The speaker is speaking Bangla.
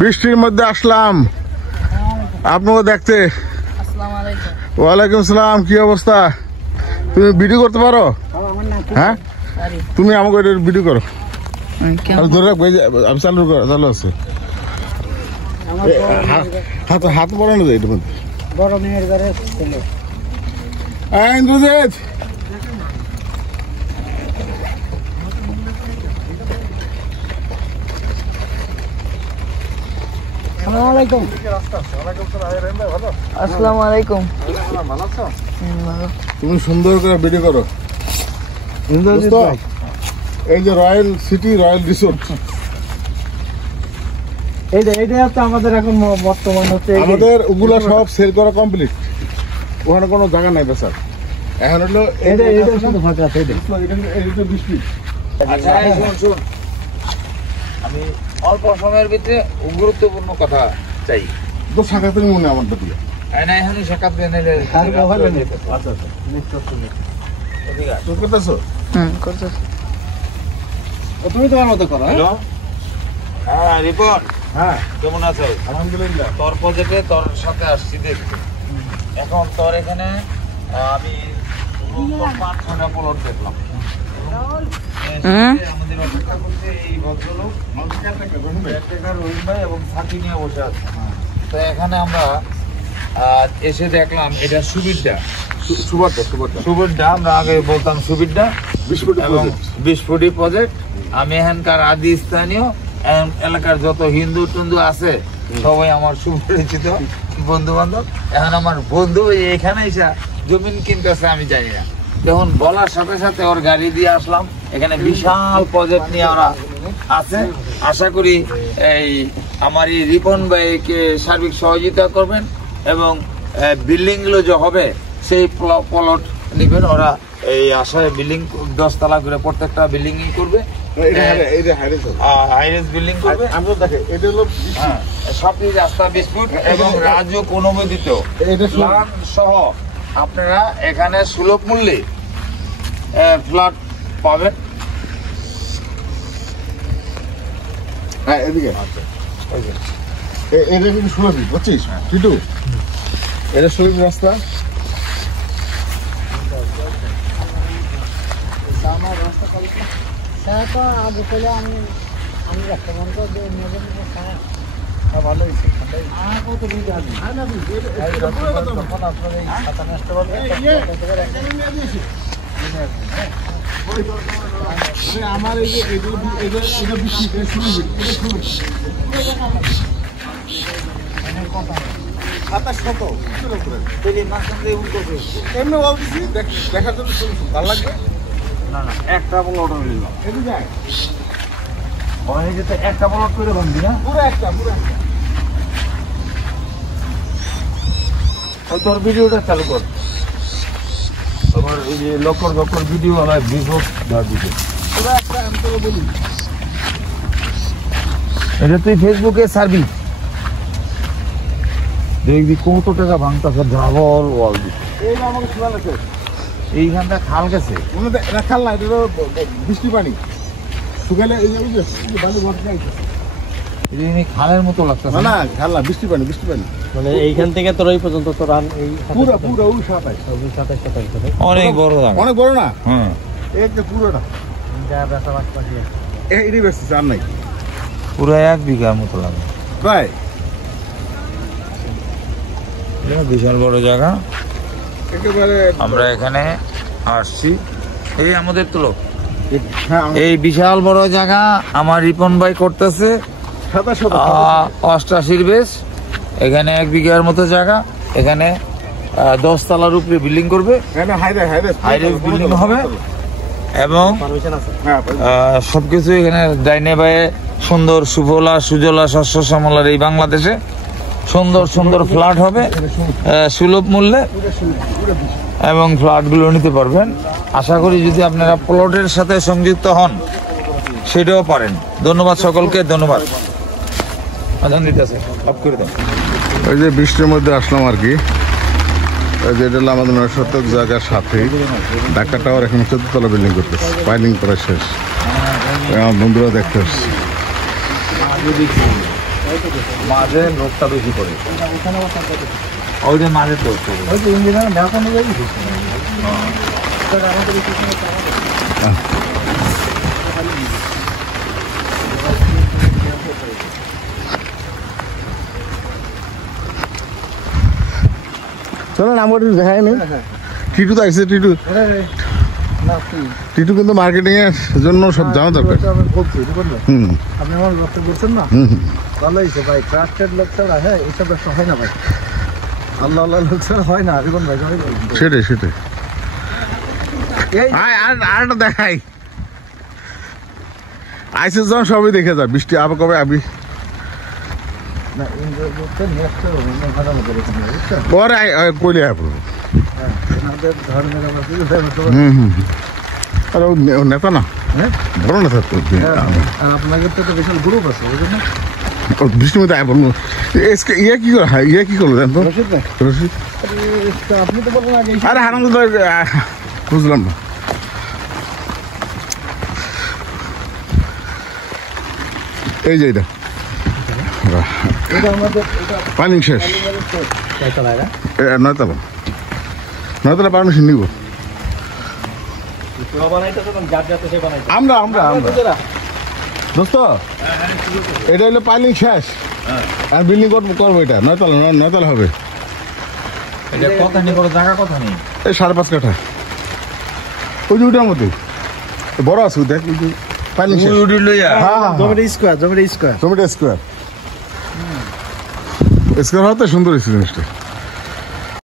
বৃষ্টির মধ্যে আসলাম আপনাকে দেখতে। ওয়ালাইকুম সালাম, কি অবস্থা? তুমি ভিডিও করতে পারো? হ্যাঁ, তুমি আমাকে ভিডিও করো। ধরে রাখবো, আমি চালু চালু আছে। হাত বড় না যায় এটার মধ্যে। বড় মেয়ের ঘরে ছেলে। ইন্দ্রজিৎ, আসসালামু আলাইকুম। তুমি সুন্দর করে ভিডিও করো। এই যে রয়্যাল সিটি রয়্যাল রিসোর্ট, এইটা হচ্ছে আমাদের এখন বর্তমান হচ্ছে আমাদের ওগুলা সব সেল করা কমপ্লিট। ওখানে কোনো জায়গা নাই বেচার। এখন হলো এইটা শুধু ফাঁকা আছে। এটা বৃষ্টি। আচ্ছা শুন, আমি অল্প সময়ের ভিতরে গুরুত্বপূর্ণ কথা চাই। তো সাক্ষাৎ মনে আমারটা দিয়ে না এখানে সাক্ষাৎ বেনেলে আচ্ছা তুমি করতেছো? তুমি তোমার মতো করো। হ্যালো, হ্যাঁ রিপন, হ্যাঁ কেমন আছো? আলহামদুলিল্লাহ। তোর প্রজেক্টে তোর সাথে আসছি দেখতে। এখন তোর এখানে আমি 5-6টা প্লট দেখলাম। আমাদের অপেক্ষা করছে এই ভদ্রলোক রহিম ভাই এবং সাথী নিয়ে বসে আছে। তো এখানে আমরা এসে দেখলাম এটা সুবিধা, আমরা আগে বলতাম সুবিধা 20 ফুটি প্রজেক্ট। আমি এখানকার আদি স্থানীয় এলাকার যত হিন্দু টুন্দু আছে সবাই আমার সুপরিচিত বন্ধু বান্ধব। এখন আমার বন্ধু এখানে এসে জমিন কিনতেছে, আমি জানি না। তখন বলার সাথে সাথে ওর গাড়ি দিয়ে আসলাম। এখানে বিশাল প্রজেক্ট নিয়ে ওরা আছে। আশা করি এই আমার এই রিপন ভাইকে সার্বিক সহযোগিতা করবেন এবং বিল্ডিং গুলো যে হবে সেই প্লট নেবেন। ওরা এই আশায় বিল্ডিং 10 তলা করে প্রত্যেকটা বিল্ডিং করবে, হাইরেজ বিল্ডিং করবে। সবই রাস্তা 20 ফুট এবং রাজুক অনুমোদিত প্ল্যান সহ আপনারা এখানে সুলভ মূল্যে ফ্ল্যাট পাবেন। হ্যাঁ এদিকে এটা কিন্তু সুলভই, বুঝছিস টিটু? এটা সুলভ রাস্তা। আমি একটা মন্ত্র ভালো হয়েছে। আমার এই যে দেখার জন্য ভালো লাগবে না একটা প্লট নিল, একটা প্লট করে ভাঙবি না? পুরো একটা তোর ভিডিওটা চালু কর। তোমার এই যে লক্কর ভিডিও হয় বিভোগ দিতে। এটা তুই ফেসবুকে ছাড়বি, দেখবি কত টাকা ভাঙতেছে। ডাবল ওয়াল দিচ্ছে। আমাকে শোনা লাগছে এইখানটা খাল গেছে, খাল না, এটা বৃষ্টি পানি শুকালে পানি ভর্তি। খালের মতো লাগতেছে না, খাল না, বৃষ্টি পানি মানে এইখান থেকে তোর এই পর্যন্ত তোর পুরো অনেক বড়, অনেক বড় না? হ্যাঁ, একটা পুরোটা এটাই বেসতেছে, আর নাই। পুরো 1 বিঘার মতো লাগে প্রায়। বিশাল বড় জায়গা। একেবারে আমরা এখানে আসছি, এই আমাদের তো লোক। এই বিশাল বড় জায়গা আমার রিপন ভাই করতেছে 88 বেশ। এখানে 1 বিঘার মতো জায়গা। এখানে 10 তলার উপরে বিল্ডিং করবে, হাইরেজ বিল্ডিং হবে এবং সবকিছু এখানে ডাইনে বায়ে সুন্দর সুফলা সুজলা শস্য শ্যামলার এই বাংলাদেশে সুন্দর ফ্ল্যাট হবে সুলভ মূল্যে এবং ফ্ল্যাটগুলো নিতে পারবেন। আশা করি যদি আপনারা প্লটের সাথে সংযুক্ত হন সেটাও পারেন। ধন্যবাদ সকলকে, ধন্যবাদ। আজান দিতেছে, অফ করে দাও। ওই যে বৃষ্টির মধ্যে আসলাম আর কি। যেটা হলো আমাদের 9 শতক জায়গার সাথে ঢাকা টাওয়ার এখন 14 তলা বিল্ডিং করতেছে, পাইলিং করা শেষ। আমার বন্ধুরা দেখতে আসছে। মাঝে নোটটা বেশি পড়ে ওখানে আমার টাকা দিতে। ওই যে মাঝে তো ওই যে ইঞ্জিনিয়ার ম্যাপ অনুযায়ী দিচ্ছে। স্যার, আমাদের এই পিছনে টাকা দেবে। চলো না আমার একটু দেখায় নি টিটু তো আসছে টিটু আরে, না, কি? টিটু কিন্তু মার্কেটিং এর জন্য সব জানা দরকার ওইটা আমি বলছি, বুঝলেন না? হুম আপনি আমার লোকটা বলছেন না, হুম হুম। ভালো হয়েছে ভাই। ট্রাস্টেড লোক ছাড়া হ্যাঁ এইসব ব্যবসা হয় না ভাই। আল্লাহ আল্লাহ লোক ছাড়া হয় না। রিপন ভাই, জানি ভাই। সেটাই সেটাই এই আরেকটা দেখাই আইসিস যখন সবই দেখে যা বৃষ্টি আবার কবে আবি না, এনজয় করতে নিয়ে আসতে হবে, অন্য ভাড়া মতো রেখে নেবে, বুঝছেন? পরে কইলে পড়বো হ্যাঁ, এনাদের ধর্মের আবার কিছু ধর্মের তো- হুম হুম আরে ও নেতা না হ্যাঁ? বড় নেতা তো হ্যাঁ, আর আপনাদের তো বিশাল গ্রুপ আছে, বুঝলেন না? বৃষ্টির মধ্যে আয় বলবো ইয়ে কি করে ইয়ে কি করলো জানতো রশিদ ভাই, রশিদ? আপনি তো বলবেন আগে আরে হারাম বুঝলাম না এই যে এটা এটা আমাদের এটা পানি শেষ কয়তলায় না? নয়তলা নয়তলা পারমিশন নিব আমরা আমরা আমরা দোস্ত এটা হলো পাইলিং শেষ আর বিল্ডিং করবো এটা নয়তলা হবে এটা কথা নেই, কোনো জায়গা কথা নেই। এই 5.5 কাঠা ওই যে ওইটার মধ্যে বড় আছে দেখ ওই যে পাইলিং শেষ হ্যাঁ হ্যাঁ জমিটা স্কোয়ার, জমিটা স্কোয়ার। জমিটা স্কোয়ার স্কোয়ার হতে সুন্দর হয়েছে জিনিসটা